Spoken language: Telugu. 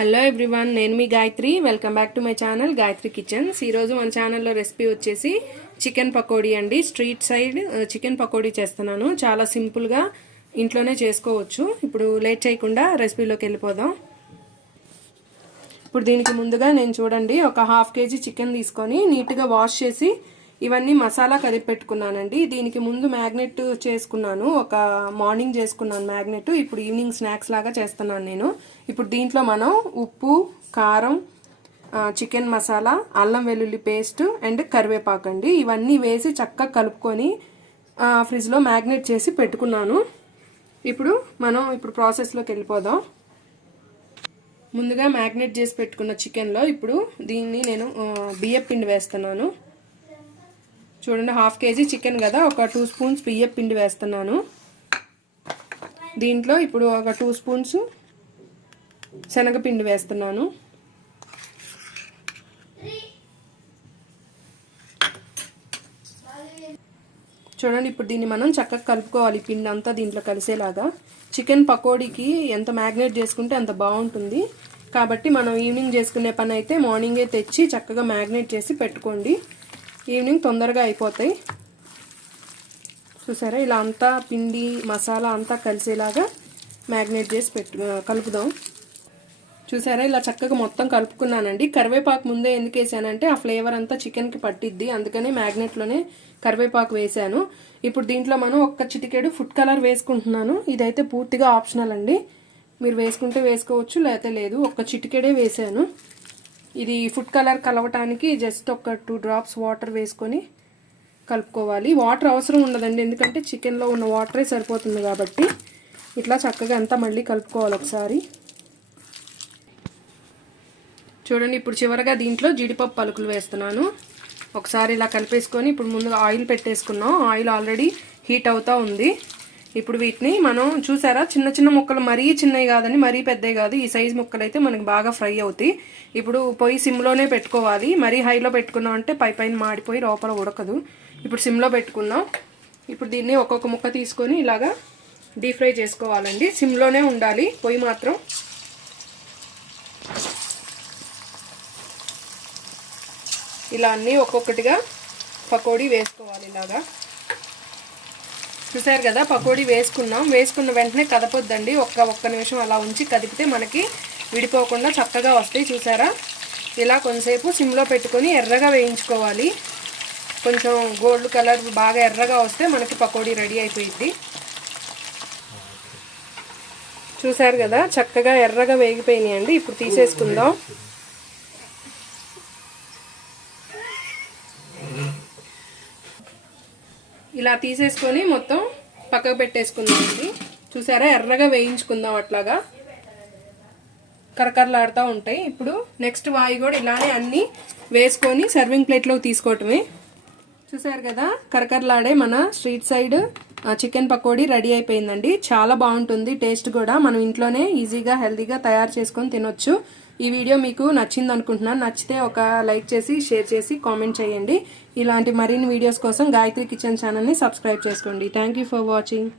హలో ఎవ్రీవన్ నేను మీ Gayathri. Welcome back to my channel Gayathri kitchens ఈరోజు మన ఛానల్లో రెసిపీ వచ్చేసి చికెన్ పకోడీ అండి. స్ట్రీట్ సైడ్ చికెన్ పకోడీ చేస్తున్నాను. చాలా సింపుల్గా ఇంట్లోనే చేసుకోవచ్చు. ఇప్పుడు లేట్ చేయకుండా రెసిపీలోకి వెళ్ళిపోదాం. ఇప్పుడు దీనికి ముందుగా నేను చూడండి ఒక హాఫ్ కేజీ చికెన్ తీసుకొని నీట్గా వాష్ చేసి ఇవన్నీ మసాలా కలిపి పెట్టుకున్నానండి. దీనికి ముందు మ్యాగ్నెట్ చేసుకున్నాను. ఒక మార్నింగ్ చేసుకున్నాను మ్యాగ్నెట్. ఇప్పుడు ఈవినింగ్ స్నాక్స్ లాగా చేస్తున్నాను నేను. ఇప్పుడు దీంట్లో మనం ఉప్పు కారం చికెన్ మసాలా అల్లం వెల్లుల్లి పేస్ట్ అండ్ కరివేపాకు అండి. ఇవన్నీ వేసి చక్కగా కలుపుకొని ఫ్రిడ్జ్లో మ్యాగ్నెట్ చేసి పెట్టుకున్నాను. ఇప్పుడు మనం ఇప్పుడు ప్రాసెస్లోకి వెళ్ళిపోదాం. ముందుగా మ్యాగ్నెట్ చేసి పెట్టుకున్న చికెన్లో ఇప్పుడు దీన్ని నేను బియ్యపిండి వేస్తున్నాను. చూడండి హాఫ్ కేజీ చికెన్ కదా ఒక టూ స్పూన్స్ బియ్యం పిండి వేస్తున్నాను. దీంట్లో ఇప్పుడు ఒక టూ స్పూన్స్ శనగపిండి వేస్తున్నాను. చూడండి ఇప్పుడు దీన్ని మనం చక్కగా కలుపుకోవాలి పిండి అంతా దీంట్లో కలిసేలాగా. చికెన్ పకోడీకి ఎంత మ్యాగ్నేట్ చేసుకుంటే అంత బాగుంటుంది. కాబట్టి మనం ఈవినింగ్ చేసుకునే పని అయితే మార్నింగే తెచ్చి చక్కగా మ్యాగ్నేట్ చేసి పెట్టుకోండి. ఈవినింగ్ తొందరగా అయిపోతాయి. చూసారా? ఇలా అంతా పిండి మసాలా అంతా కలిసేలాగా మ్యాగ్నేట్ చేసి పెట్టు కలుపుదాం. చూసారా? ఇలా చక్కగా మొత్తం కలుపుకున్నానండి. కరివేపాకు ముందే ఎందుకు వేసానంటే ఆ ఫ్లేవర్ అంతా చికెన్కి పట్టిద్ది. అందుకనే మ్యాగ్నెట్లోనే కరివేపాకు వేసాను. ఇప్పుడు దీంట్లో మనం ఒక్క చిటికేడు ఫుడ్ కలర్ వేసుకుంటున్నాను. ఇదైతే పూర్తిగా ఆప్షనల్ అండి. మీరు వేసుకుంటే వేసుకోవచ్చు లేకపోతే లేదు. ఒక్క చిటికెడే వేసాను. ఇది ఫుడ్ కలర్ కలవటానికి జస్ట్ ఒక టూ డ్రాప్స్ వాటర్ వేసుకొని కలుపుకోవాలి. వాటర్ అవసరం ఉండదండి ఎందుకంటే చికెన్లో ఉన్న వాటరే సరిపోతుంది కాబట్టి. ఇట్లా చక్కగా అంతా మళ్ళీ కలుపుకోవాలి ఒకసారి. చూడండి ఇప్పుడు చివరగా దీంట్లో జీడిపప్పు పలుకులు వేస్తున్నాను. ఒకసారి ఇలా కలిపేసుకొని ఇప్పుడు ముందుగా ఆయిల్ పెట్టేసుకున్నాం. ఆయిల్ ఆల్రెడీ హీట్ అవుతూ ఉంది. ఇప్పుడు వీటిని మనం చూసారా? చిన్న చిన్న ముక్కలు మరీ చిన్నవి కాదని మరీ పెద్దవి కాదు. ఈ సైజ్ ముక్కలు అయితే మనకి బాగా ఫ్రై అవుతాయి. ఇప్పుడు పొయ్యి సిమ్లోనే పెట్టుకోవాలి. మరీ హైలో పెట్టుకున్నాం అంటే పై పైన మాడిపోయి లోపల ఉడకదు. ఇప్పుడు సిమ్లో పెట్టుకున్నాం. ఇప్పుడు దీన్ని ఒక్కొక్క ముక్క తీసుకొని ఇలాగా డీప్ ఫ్రై చేసుకోవాలండి. సిమ్లోనే ఉండాలి. పొయ్యి మాత్రం ఇలా అన్నీ ఒక్కొక్కటిగా పకోడీ వేసుకోవాలి ఇలాగా. చూసారు కదా పకోడీ వేసుకున్నాం. వేసుకున్న వెంటనే కదపొద్దండి. ఒక్క ఒక్క నిమిషం అలా ఉంచి కదిపితే మనకి విడిపోకుండా చక్కగా వస్తాయి. చూసారా ఇలా కొంతసేపు సిమ్లో పెట్టుకొని ఎర్రగా వేయించుకోవాలి. కొంచెం గోల్డ్ కలర్ బాగా ఎర్రగా వస్తే మనకి పకోడీ రెడీ అయిపోయింది చూసారు కదా? చక్కగా ఎర్రగా వేగిపోయినాయండి. ఇప్పుడు తీసేసుకుందాం. ఇలా తీసేసుకొని మొత్తం పక్కకు పెట్టేసుకుందామండి చూసారా? ఎర్రగా వేయించుకుందాం అట్లాగా. కరకరలాడుతూ ఉంటాయి. ఇప్పుడు నెక్స్ట్ వాయి కూడా ఇలానే అన్నీ వేసుకొని సర్వింగ్ ప్లేట్లో తీసుకోవటమే. చూసారు కదా? కరకరలాడే మన street side chicken pakodi ready అయిపోయిందండి. చాలా బాగుంటుంది టేస్ట్ కూడా. మనం ఇంట్లోనే ఈజీగా హెల్తీగా తయారు చేసుకొని తినొచ్చు. ఈ వీడియో మీకు నచ్చింది అనుకుంటున్నాను నచ్చితే ఒక లైక్ చేసి షేర్ చేసి కామెంట్ చేయండి. ఇలాంటి మరిన్ని వీడియోస్ కోసం గాయత్రి కిచెన్ ఛానల్ని సబ్స్క్రైబ్ చేసుకోండి. Thank for watching.